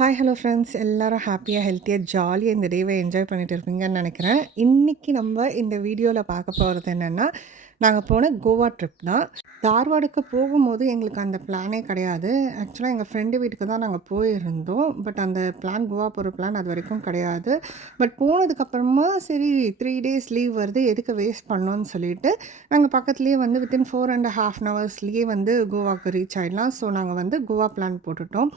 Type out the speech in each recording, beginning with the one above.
Hi hello friends எல்லாரும் ஹாப்பியாக ஹெல்த்தியாக ஜாலியாக இந்த டேவை என்ஜாய் பண்ணிட்டு இருப்பீங்கன்னு நினைக்கிறேன். இன்றைக்கி நம்ம இந்த வீடியோவில் பார்க்க போகிறது என்னென்னா, நாங்கள் போன கோவா ட்ரிப் தான். தார்வாடுக்கு போகும்போது எங்களுக்கு அந்த பிளானே கிடையாது. ஆக்சுவலாக எங்கள் ஃப்ரெண்டு வீட்டுக்கு தான் நாங்கள் போயிருந்தோம். பட் அந்த பிளான் கோவா போகிற பிளான் அது வரைக்கும் கிடையாது. பட் போனதுக்கப்புறமா சரி 3 டேஸ் லீவ் வருது, எதுக்கு வேஸ்ட் பண்ணோன்னு சொல்லிட்டு நாங்கள் பக்கத்துலேயே வந்து வித்தின் 4.5 ஹவர்ஸ்லேயே வந்து கோவாவுக்கு ரீச் ஆகிடலாம். ஸோ நாங்கள் வந்து கோவா பிளான் போட்டுட்டோம்.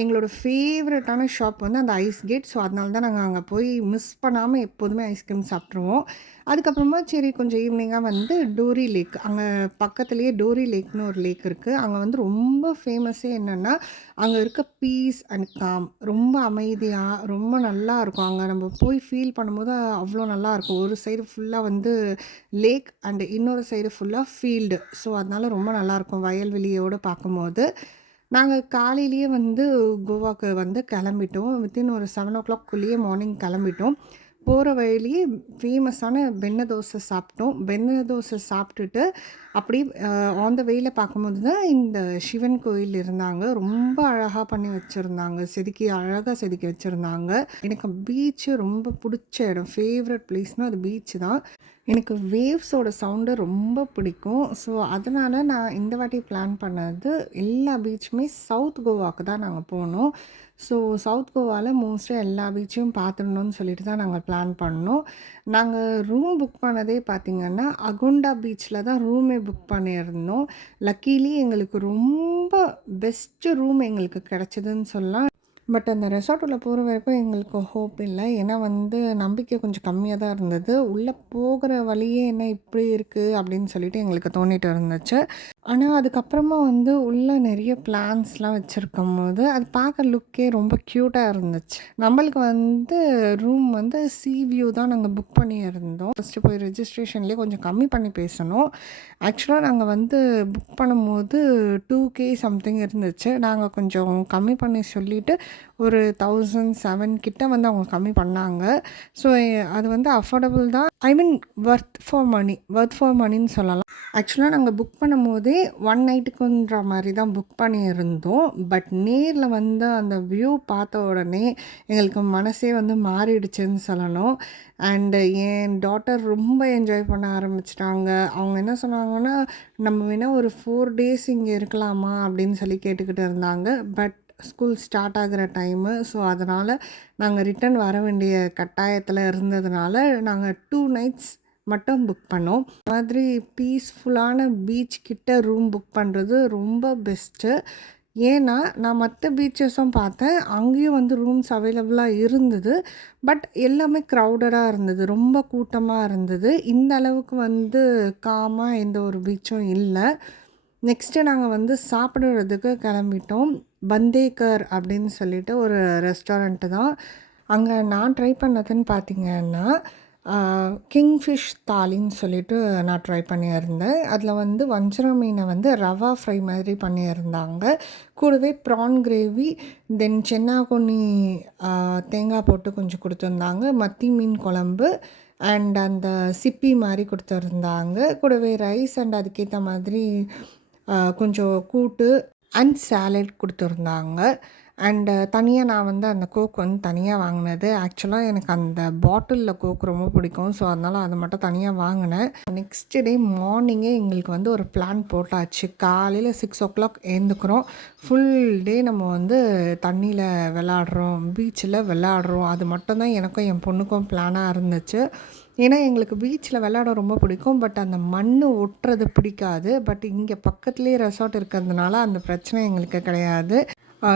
எங்களோட ஃபேவரட்டான ஷாப் வந்து அந்த ஐஸ் கேட். ஸோ அதனால தான் நாங்கள் அங்கே போய் மிஸ் பண்ணாமல் எப்போதுமே ஐஸ்கிரீம் சாப்பிட்ருவோம். அதுக்கப்புறமா சரி கொஞ்சம் ஈவினிங்காக வந்து டோரி லேக், அங்கே பக்கத்துலேயே டோரி லேக்னு ஒரு லேக் இருக்குது. அங்கே வந்து ரொம்ப ஃபேமஸே என்னென்னா, அங்கே இருக்க பீஸ் அண்ட் காம் ரொம்ப அமைதியாக ரொம்ப நல்லாயிருக்கும். அங்கே நம்ம போய் ஃபீல் பண்ணும்போது அவ்வளோ நல்லாயிருக்கும். ஒரு சைடு ஃபுல்லாக வந்து லேக் அண்டு இன்னொரு சைடு ஃபுல்லாக ஃபீல்டு. ஸோ அதனால ரொம்ப நல்லாயிருக்கும் வயல்வெளியோடு பார்க்கும்போது. நாங்கள் காலையிலேயே வந்து கோவாக்கு வந்து கிளம்பிட்டோம். வித்தின் ஒரு 7 o'clock மார்னிங் கிளம்பிட்டோம். போகிற வழியிலேயே ஃபேமஸான வெண்ணை தோசை சாப்பிட்டோம். வெண்ணை தோசை சாப்பிட்டுட்டு அப்படி ஆன் த வேயில் பார்க்கும்போது தான் இந்த சிவன் கோயில் இருந்தாங்க. ரொம்ப அழகாக பண்ணி வச்சுருந்தாங்க. அழகாக செதுக்கி வச்சுருந்தாங்க. எனக்கு பீச்சு ரொம்ப பிடிச்ச இடம், ஃபேவரட் பிளேஸ்னால் அது பீச்சு தான். எனக்கு வேவ்ஸோட சவுண்டு ரொம்ப பிடிக்கும். ஸோ அதனால் நான் இந்த வாட்டி பிளான் பண்ணது எல்லா பீச்சுமே சவுத் கோவாவுக்கு தான் நாங்கள் போனோம். ஸோ சவுத் கோவாவில் மோஸ்ட்டாக எல்லா பீச்சையும் பார்த்துடணுன்னு சொல்லிட்டு தான் நாங்கள் பிளான் பண்ணோம். நாங்கள் ரூம் புக் பண்ணதே பார்த்திங்கன்னா அகுண்டா பீச்சில் தான் ரூமே புக் பண்ணியிருந்தோம். லக்கீலி எங்களுக்கு ரொம்ப பெஸ்ட்டு ரூம் எங்களுக்கு கிடச்சிதுன்னு சொல்லலாம். பட் அந்த ரெசார்ட் உள்ள போகிற வரைக்கும் எங்களுக்கு ஹோப் இல்லை. ஏன்னா வந்து நம்பிக்கை கொஞ்சம் கம்மியாக தான் இருந்தது. உள்ளே போகிற வழியே என்ன இப்படி இருக்குது அப்படின்னு சொல்லிட்டு எங்களுக்கு தோணிட்டு இருந்துச்சு. ஆனால் அதுக்கப்புறமா வந்து உள்ளே நிறைய பிளான்ஸ்லாம் வச்சுருக்கும்போது அது பார்க்க லுக்கே ரொம்ப க்யூட்டாக இருந்துச்சு. நம்மளுக்கு வந்து ரூம் வந்து சி வியூ தான் நாங்கள் புக் பண்ணியிருந்தோம். ஃபஸ்ட்டு போய் ரெஜிஸ்ட்ரேஷன்லேயே கொஞ்சம் கம்மி பண்ணி பேசணும். ஆக்சுவலாக நாங்கள் வந்து புக் பண்ணும்போது 2K சம்திங் இருந்துச்சு. நாங்கள் கொஞ்சம் கம்மி பண்ணி சொல்லிவிட்டு ஒரு 1007 கிட்ட வந்து அவங்க கம்மி பண்ணாங்க. ஸோ அது வந்து அஃபோர்டபுள் தான். ஐ மீன் ஒர்த் ஃபார் மணின்னு சொல்லலாம். ஆக்சுவலாக நாங்கள் புக் பண்ணும்போதே 1 நைட்டுக்குன்ற மாதிரி தான் புக் பண்ணியிருந்தோம். பட் நேரில் வந்து அந்த வியூ பார்த்த உடனே எங்களுக்கு மனசே வந்து மாறிடுச்சுன்னு சொல்லணும். அண்டு என் டாட்டர் ரொம்ப என்ஜாய் பண்ண ஆரம்பிச்சிட்டாங்க. அவங்க என்ன சொன்னாங்கன்னா, நம்ம வேணால் ஒரு 4 டேஸ் இங்கே இருக்கலாமா அப்படின்னு சொல்லி கேட்டுக்கிட்டு இருந்தாங்க. பட் ஸ்கூல் ஸ்டார்ட் ஆகிற டைமு. ஸோ அதனால் நாங்கள் ரிட்டன் வர வேண்டிய கட்டாயத்தில் இருந்ததுனால நாங்கள் 2 நைட்ஸ் மட்டும் புக் பண்ணோம். மாதிரி பீஸ்ஃபுல்லான பீச் கிட்ட ரூம் புக் பண்ணுறது ரொம்ப பெஸ்ட்டு. ஏன்னா நான் மற்ற பீச்சஸும் பார்த்தேன். அங்கேயும் வந்து ரூம்ஸ் அவைலபிளாக இருந்தது. பட் எல்லாமே க்ரௌடடாக இருந்தது, ரொம்ப கூட்டமாக இருந்தது. இந்த அளவுக்கு வந்து காமாக எந்த ஒரு பீச்சும் இல்லை. நெக்ஸ்ட்டு நாங்கள் வந்து சாப்பிடுறதுக்கு கிளம்பிட்டோம். பந்தேக்கர் அப்படின்னு சொல்லிட்டு ஒரு ரெஸ்டாரண்ட்டு தான். அங்கே நான் ட்ரை பண்ணதுன்னு பார்த்திங்கன்னா கிங்ஃபிஷ் தாலின்னு சொல்லிட்டு நான் ட்ரை பண்ணியிருந்தேன். அதில் வந்து வஞ்சரம் மீனை வந்து ரவா ஃப்ரை மாதிரி பண்ணியிருந்தாங்க. கூடவே ப்ரான் கிரேவி, தென் சென்னாகொன்னி தேங்காய் போட்டு கொஞ்சம் கொடுத்துருந்தாங்க. மத்தி மீன் குழம்பு அண்ட் அந்த சிப்பி மாதிரி கொடுத்துருந்தாங்க. கூடவே ரைஸ் அண்ட் அதுக்கேற்ற மாதிரி கொஞ்சம் கூட்டு அண்ட் சாலட் கொடுத்துருந்தாங்க. அண்டு தனியாக நான் வந்து அந்த கோக் வந்து தனியாக வாங்கினது. ஆக்சுவலாக எனக்கு அந்த பாட்டிலில் கோக் ரொம்ப பிடிக்கும். ஸோ அதனால் அதை மட்டும் தனியாக வாங்கினேன். நெக்ஸ்ட் டே மார்னிங்கே எங்களுக்கு வந்து ஒரு பிளான் போட்டாச்சு. காலையில் 6 o'clock எழுந்துக்கிறோம். ஃபுல் டே நம்ம வந்து தண்ணியில் விளாட்றோம், பீச்சில் விளாட்றோம். அது மட்டும்தான் எனக்கும் என் பொண்ணுக்கும் பிளானாக இருந்துச்சு. ஏன்னா எங்களுக்கு பீச்சில் விளையாட ரொம்ப பிடிக்கும். பட் அந்த மண் ஒட்டுறது பிடிக்காது. பட் இங்கே பக்கத்துலேயே ரெசார்ட் இருக்கிறதுனால அந்த பிரச்சனை எங்களுக்கு கிடையாது.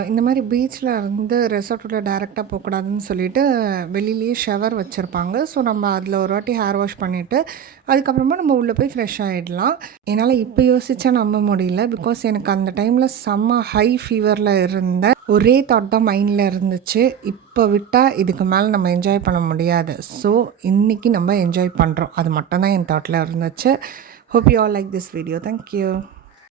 இந்த மாதிரி பீச்சில் இருந்து ரெசார்ட்டுள்ள டைரெக்டாக போகக்கூடாதுன்னு சொல்லிட்டு வெளியிலேயே ஷவர் வச்சுருப்பாங்க. ஸோ நம்ம அதில் ஒரு வாட்டி ஹேர் வாஷ் பண்ணிவிட்டு அதுக்கப்புறமா நம்ம உள்ளே போய் ஃப்ரெஷ் ஆகிடலாம். என்னால் இப்போ யோசித்தா நம்ப முடியல. பிகாஸ் எனக்கு அந்த டைமில் செம்ம ஹை ஃபீவரில் இருந்தேன். ஒரே தாட் தான் மைண்டில் இருந்துச்சு, இப்போ விட்டால் இதுக்கு மேலே நம்ம என்ஜாய் பண்ண முடியாது. ஸோ இன்றைக்கி நம்ம என்ஜாய் பண்ணுறோம், அது மட்டும்தான் என் தாட்டில் இருந்துச்சு. Hope you all like this video. Thank you.